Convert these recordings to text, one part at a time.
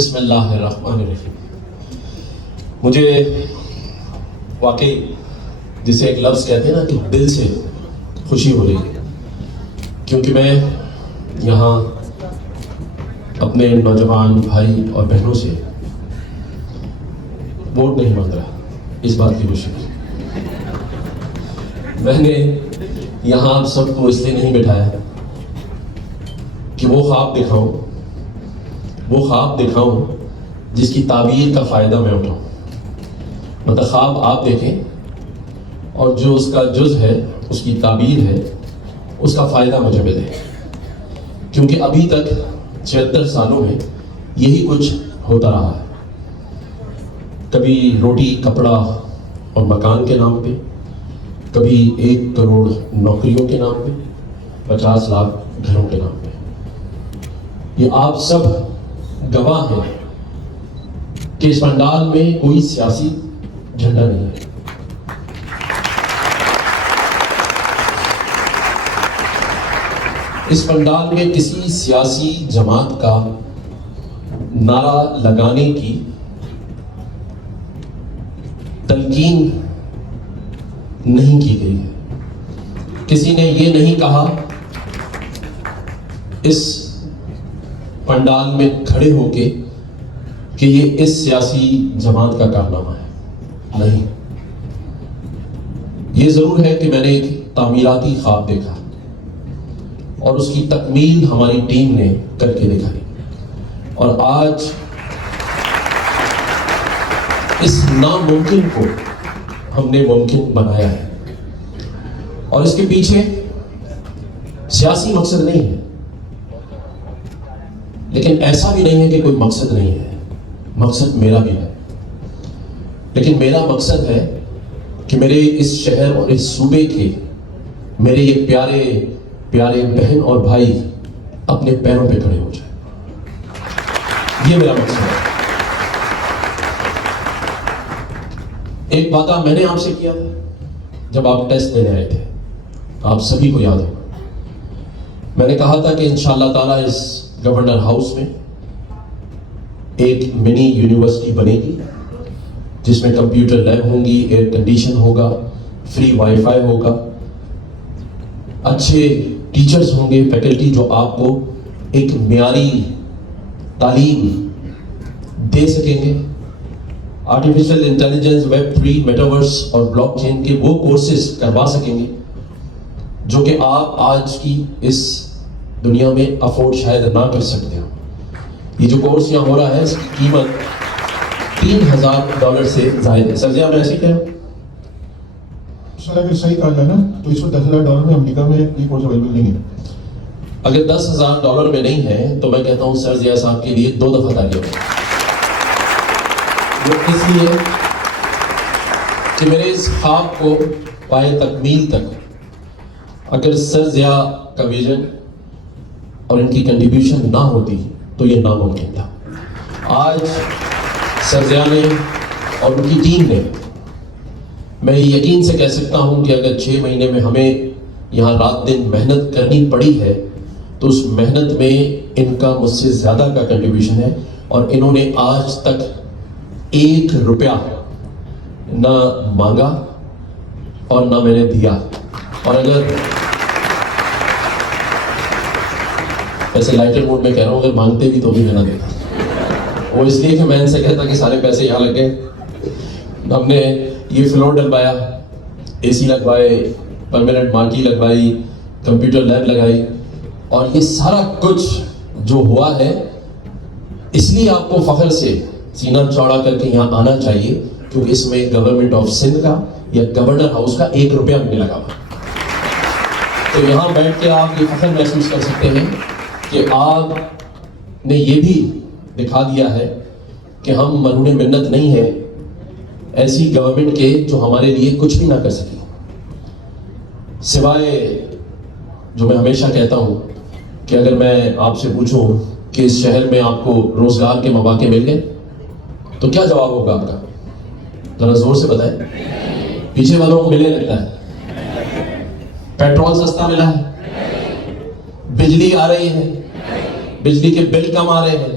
بسم اللہ الرحمن الرحیم. مجھے واقعی جسے ایک لفظ کہتے ہیں نا کہ دل سے خوشی ہو رہی ہے، کیونکہ میں یہاں اپنے نوجوان بھائی اور بہنوں سے ووٹ نہیں مانگ رہا. اس بات کی خوشی میں نے یہاں آپ سب کو اس لیے نہیں بٹھایا کہ وہ خواب دکھاؤں جس کی تعبیر کا فائدہ میں اٹھاؤں. مطلب خواب آپ دیکھیں اور جو اس کا جز ہے، اس کی تعبیر ہے، اس کا فائدہ مجھے ملے. کیونکہ ابھی تک 76 سالوں میں یہی کچھ ہوتا رہا ہے. کبھی روٹی کپڑا اور مکان کے نام پہ، کبھی 1 کروڑ نوکریوں کے نام پہ، 50 لاکھ گھروں کے نام پہ. یہ آپ سب گواہ ہیں کہ اس پنڈال میں کوئی سیاسی جھنڈا نہیں ہے. اس پنڈال میں کسی سیاسی جماعت کا نعرہ لگانے کی تلقین نہیں کی گئی ہے. کسی نے یہ نہیں کہا اس پنڈال میں کھڑے ہو کے کہ یہ اس سیاسی جماعت کا کارنامہ ہے. نہیں، یہ ضرور ہے کہ میں نے ایک تعمیراتی خواب دیکھا اور اس کی تکمیل ہماری ٹیم نے کر کے دکھائی، اور آج اس ناممکن کو ہم نے ممکن بنایا ہے. اور اس کے پیچھے سیاسی مقصد نہیں ہے، لیکن ایسا بھی نہیں ہے کہ کوئی مقصد نہیں ہے. مقصد میرا بھی ہے، لیکن میرا مقصد ہے کہ میرے اس شہر اور اس صوبے کے میرے یہ پیارے پیارے بہن اور بھائی اپنے پیروں پہ کھڑے ہو جائیں. یہ میرا مقصد ہے. ایک وعدہ میں نے آپ سے کیا تھا جب آپ ٹیسٹ دینے آئے تھے، آپ سبھی کو یاد ہوگا. میں نے کہا تھا کہ انشاءاللہ تعالیٰ اس گورنر ہاؤس میں ایک منی یونیورسٹی بنے گی، جس میں کمپیوٹر لیب ہوں گی، ایئر کنڈیشن ہوگا، فری وائی فائی ہوگا، اچھے ٹیچرز ہوں گے، فیکلٹی جو آپ کو ایک معیاری تعلیم دے سکیں گے. آرٹیفیشل انٹیلیجنس، ویب 3، میٹاورس اور بلاک چین کے وہ کورسز کروا سکیں گے جو کہ آپ آج کی اس دنیا میں افورڈ شاید نہ کر سکتے ہو. یہ جو کورس یہاں ہو رہا ہے اس کی قیمت $3000 سے زائد ہے. سر جی آپ ایسے کہہ رہے ہیں؟ سر اگر صحیح کہا جائے نا تو اس وقت $10,000 میں امریکہ میں یہ کورس اویلیبل نہیں ہے. اگر $10,000 میں نہیں ہے تو میں کہتا ہوں سر ضیاء صاحب کے لیے 2 دفعہ تالیاں. وہ اس لیے کہ میرے اس خواب کو پائے تکمیل تک اگر سر ضیاء کا ویژن اور ان کی کنٹریبیوشن نہ ہوتی تو یہ ناممکن تھا. آج سر ضیاء نے اور ان کی ٹیم نے، میں یہ یقین سے کہہ سکتا ہوں کہ اگر 6 مہینے میں ہمیں یہاں رات دن محنت کرنی پڑی ہے تو اس محنت میں ان کا مجھ سے زیادہ کا کنٹریبیوشن ہے. اور انہوں نے آج تک 1 روپیہ نہ مانگا اور نہ میں نے دیا. اور اگر ایسے لائٹر موڈ میں کہہ رہا ہوں، اگر مانگتے بھی تو بھی میں نہ دیتا. وہ اس لیے کہ میں ان سے کہتا کہ سارے پیسے یہاں لگ گئے، ہم نے یہ فلور ڈلوایا، اے سی لگوائے، پرماننٹ مارکی لگوائی، کمپیوٹر لیب لگائی، اور یہ سارا کچھ جو ہوا ہے اس لیے آپ کو فخر سے سینہ چوڑا کر کے یہاں آنا چاہیے، کیونکہ اس میں گورنمنٹ آف سندھ کا یا گورنر ہاؤس کا 1 روپیہ بھی نہیں لگا ہوا. تو یہاں بیٹھ کے آپ یہ فخر محسوس کر سکتے ہیں کہ آپ نے یہ بھی دکھا دیا ہے کہ ہم مرہون منت نہیں ہیں ایسی گورنمنٹ کے جو ہمارے لیے کچھ بھی نہ کر سکی، سوائے جو میں ہمیشہ کہتا ہوں کہ اگر میں آپ سے پوچھوں کہ اس شہر میں آپ کو روزگار کے مواقع مل گئے تو کیا جواب ہوگا آپ کا؟ ذرا زور سے بتائیں. پیچھے والوں کو ملنے لگتا ہے، پیٹرول سستا ملا ہے، بجلی آ رہی ہے، بجلی کے بل کم آ رہے ہیں،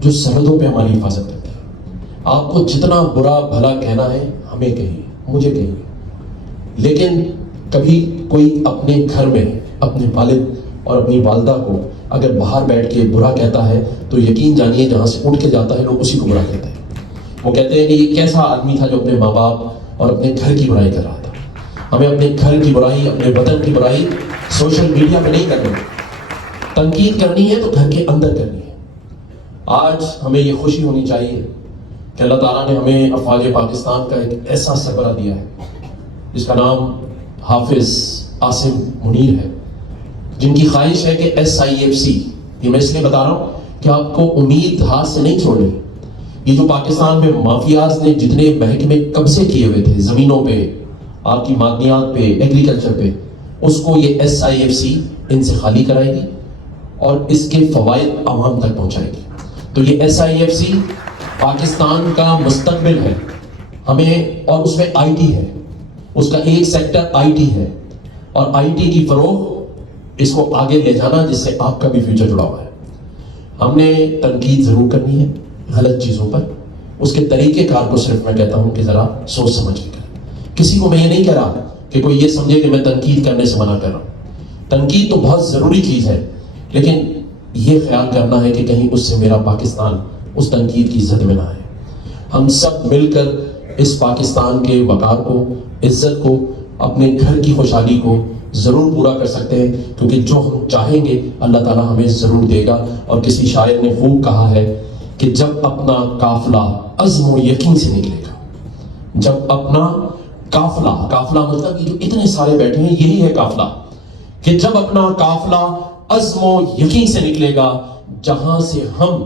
جو سرحدوں پہ ہماری حفاظت کرتے ہیں. آپ کو جتنا برا بھلا کہنا ہے ہمیں کہیے, مجھے کہیے, لیکن کبھی کوئی اپنے گھر میں اپنے والد اور اپنی والدہ کو اگر باہر بیٹھ کے برا کہتا ہے تو یقین جانیے جہاں سے اٹھ کے جاتا ہے لوگ اسی کو برا کہتے ہیں. وہ کہتے ہیں کہ یہ کیسا آدمی تھا جو اپنے ماں باپ اور اپنے گھر کی برائی کر رہا تھا. ہمیں اپنے گھر کی برائی, اپنے وطن کی برائی سوشل میڈیا پہ نہیں کرنی. تنقید کرنی ہے تو گھر کے اندر کرنی ہے. آج ہمیں یہ خوشی ہونی چاہیے کہ اللہ تعالیٰ نے ہمیں افواج پاکستان کا ایک ایسا سربراہ دیا ہے جس کا نام حافظ عاصم منیر ہے, جن کی خواہش ہے کہ SIFC, یہ میں اس لیے بتا رہا ہوں کہ آپ کو امید ہاتھ سے نہیں چھوڑنی. یہ جو پاکستان میں مافیاز نے جتنے محکمے قبضے کیے ہوئے تھے زمینوں پہ, آپ کی معدنیات پہ, ایگریکلچر پہ, اس کو یہ SIFC ان سے خالی کرائے گی اور اس کے فوائد عوام تک پہنچائے گی. تو یہ SIFC پاکستان کا مستقبل ہے ہمیں, اور اس میں IT ہے, اس کا ایک سیکٹر IT ہے, اور IT کی فروغ اس کو آگے لے جانا جس سے آپ کا بھی فیوچر جڑا ہوا ہے. ہم نے تنقید ضرور کرنی ہے غلط چیزوں پر, اس کے طریقہ کار کو صرف میں کہتا ہوں کہ ذرا سوچ سمجھ کے کریں. کسی کو میں یہ نہیں کہہ رہا کہ کوئی یہ سمجھے کہ میں تنقید کرنے سے منع کر رہا ہوں. تنقید تو بہت ضروری چیز ہے, لیکن یہ خیال کرنا ہے کہ کہیں اس سے میرا پاکستان اس تنقید کی زد میں نہ آئے. ہم سب مل کر اس پاکستان کے وقار کو, عزت کو, اپنے گھر کی خوشحالی کو ضرور پورا کر سکتے ہیں, کیونکہ جو ہم چاہیں گے اللہ تعالیٰ ہمیں ضرور دے گا. اور کسی شاعر نے خوب کہا ہے کہ جب اپنا قافلہ عزم و یقین سے نکلے گا, جب اپنا قافلہ, قافلہ مطلب جو اتنے سارے بیٹھے ہیں یہی ہے قافلہ, کہ جب اپنا قافلہ عزم و یقین سے نکلے گا, جہاں سے ہم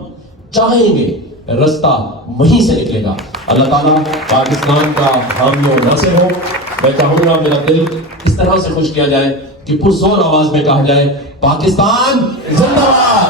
چاہیں گے رستہ وہیں سے نکلے گا. اللہ تعالیٰ پاکستان کا حامی و ناصر ہو. میں چاہوں گا میرا دل اس طرح سے خوش کیا جائے کہ پرزور آواز میں کہا جائے پاکستان زندہ باد.